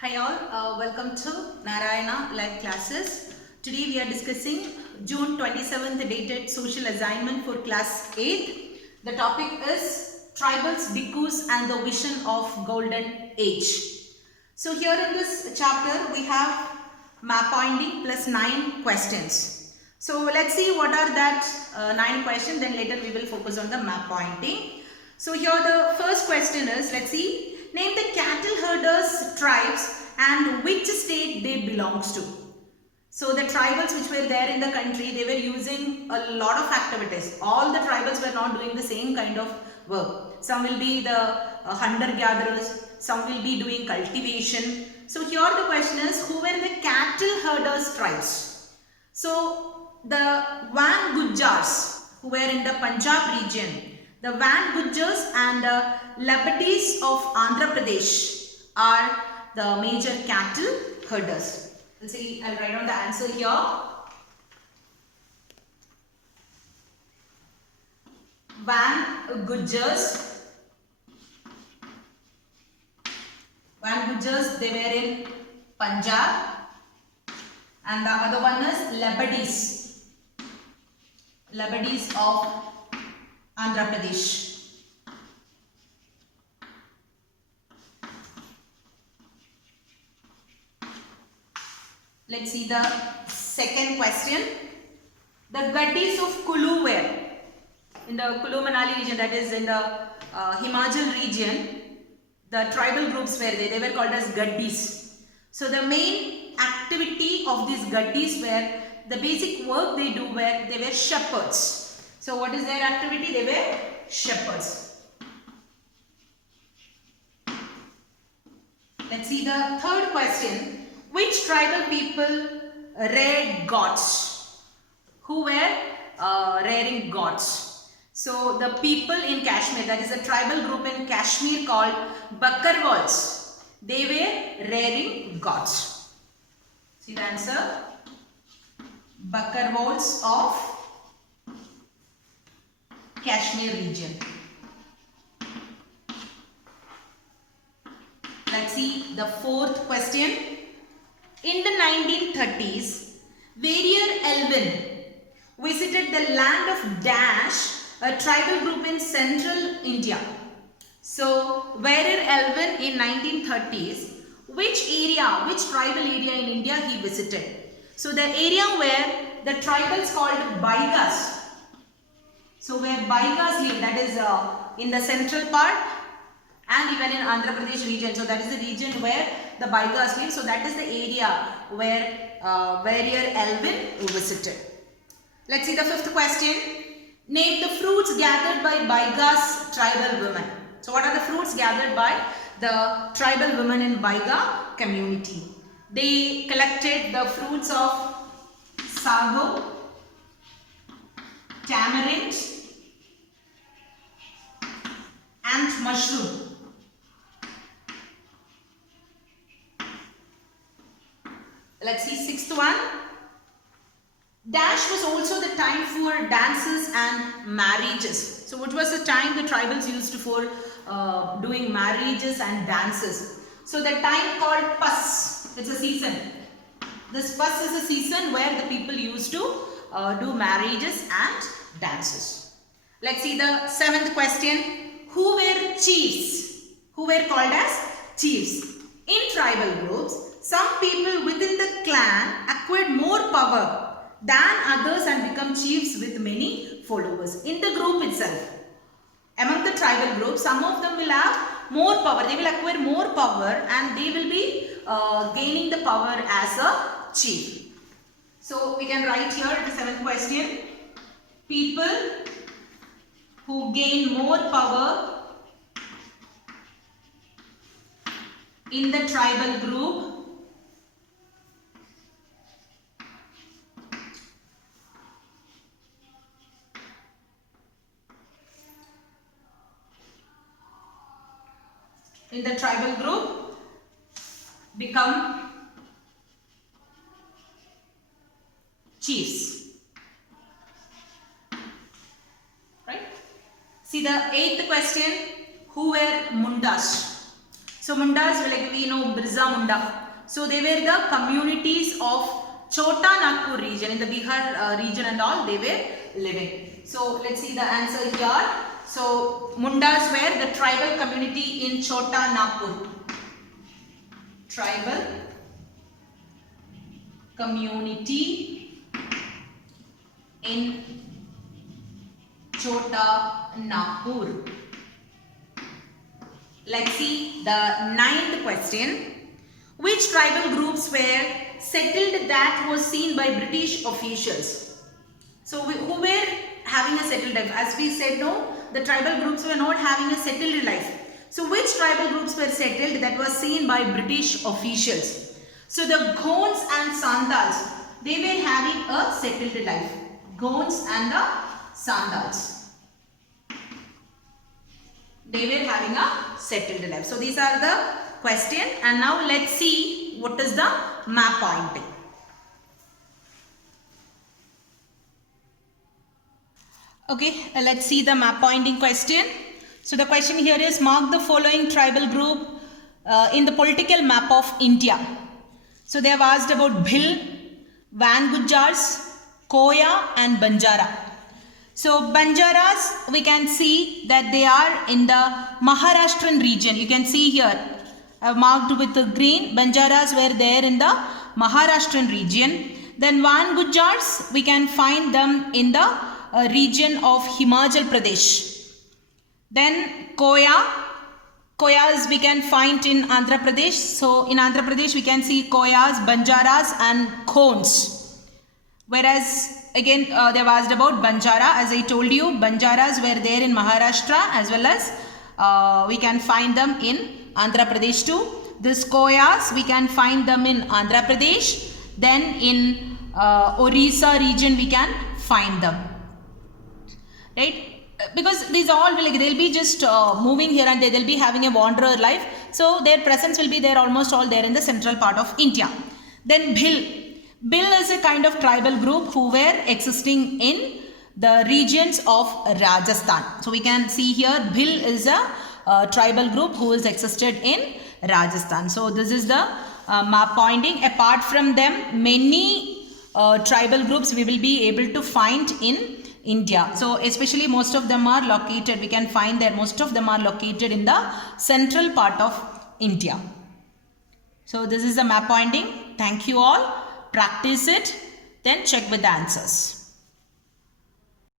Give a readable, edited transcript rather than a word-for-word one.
Hi all, welcome to Narayana live classes. Today we are discussing June 27th dated social assignment for class 8. The topic is Tribals, Bhikkhus and the Vision of Golden Age. So here in this chapter we have map pointing plus 9 questions. So let's see what are that 9 questions, then later we will focus on the map pointing. So here the first question is, let's see, name the cattle herders tribes and which state they belongs to. So the tribals which were there in the country, they were using a lot of activities. All the tribals were not doing the same kind of work. Some will be the hunter-gatherers, some will be doing cultivation. So here the question is, who were the cattle herders tribes? So the Van Gujars, who were in the Punjab region, the Van Gujars and the Labadis of Andhra Pradesh are the major cattle herders. We'll see, I'll write down the answer here. Van Gujars. Van Gujars, they were in Punjab. And the other one is Labadis. Labadis of Andhra Pradesh. Let's see the second question. The Gaddis of Kulu were in the Kulu Manali region, that is in the Himachal region. The tribal groups were there. They were called as Gaddis. So the main activity of these Gaddis were, the basic work they do were, they were shepherds. So what is their activity? They were shepherds. Let's see the third question. Which tribal people reared gods? Who were rearing gods? So the people in Kashmir, that is a tribal group in Kashmir called Bakarwals, they were rearing gods. See the answer? Bakarwals of Kashmir region. Let's see the fourth question. In the 1930s, Warrior Elvin visited the land of Dash, a tribal group in central India. So, Warrior Elvin in 1930s, which area, which tribal area in India he visited? So, the area where the tribals called Baigas. So, where Baigas live, that is in the central part and even in Andhra Pradesh region. So, that is the region where the Baigas live. So, that is the area where Warrior Elvin visited. Let's see the fifth question. Name the fruits gathered by Baigas tribal women. So, what are the fruits gathered by the tribal women in Baiga community? They collected the fruits of sago, tamarind and mushroom. Let's see sixth one. Dash was also the time for dances and marriages. So what was the time the tribals used for doing marriages and dances? So the time called Pas, it's a season. This Pas is a season where the people used to do marriages and dances. Let's see the seventh question. Who were chiefs? Who were called as chiefs? In tribal groups, some people within the clan acquired more power than others and become chiefs with many followers. In the group itself, among the tribal groups, some of them will have more power. They will acquire more power and they will be gaining the power as a chief. So we can write here the seventh question. People who gain more power in the tribal group become chiefs. Right? See the eighth question. Who were Mundas? So Mundas, like we know, Birza Birsa Munda. So they were the communities of Chota Nagpur region, in the Bihar region and all, they were living. So let's see the answer here. So Mundas were the tribal community in Chota Nagpur. Tribal community in Chota Nagpur. Let's see the 9th question. Which tribal groups were settled that was seen by British officials? So who were having a settled life? As we said, no, the tribal groups were not having a settled life. So which tribal groups were settled that was seen by British officials? So the Gonds and Santals, they were having a settled life. Gonds and the Santals, they were having a settled life. So these are the question, and now let's see what is the map pointing. Okay, let's see the map pointing question. So the question here is, mark the following tribal group in the political map of India. So they have asked about Bhil, Van Gujars, Koya and Banjara. So Banjaras, we can see that they are in the Maharashtrian region. You can see here, I have marked with the green. Banjaras were there in the Maharashtrian region. Then Van Gujars, we can find them in the region of Himachal Pradesh. Then Koyas we can find in Andhra Pradesh. So in Andhra Pradesh we can see Koyas, Banjaras and Khons. Whereas again they have asked about Banjara. As I told you, Banjaras were there in Maharashtra, as well as we can find them in Andhra Pradesh too. This Koyas, we can find them in Andhra Pradesh. Then in Orissa region we can find them. Right? Because these all will, they'll be just moving here and there, they'll be having a wanderer life. So their presence will be there almost all there in the central part of India. Then Bhil. Bhil is a kind of tribal group who were existing in the regions of Rajasthan. So we can see here Bhil is a tribal group who is existed in Rajasthan. So this is the map pointing. Apart from them, many tribal groups we will be able to find in India. So especially most of them are located, we can find that most of them are located in the central part of India. So this is the map pointing. Thank you all. Practice it, then check with the answers.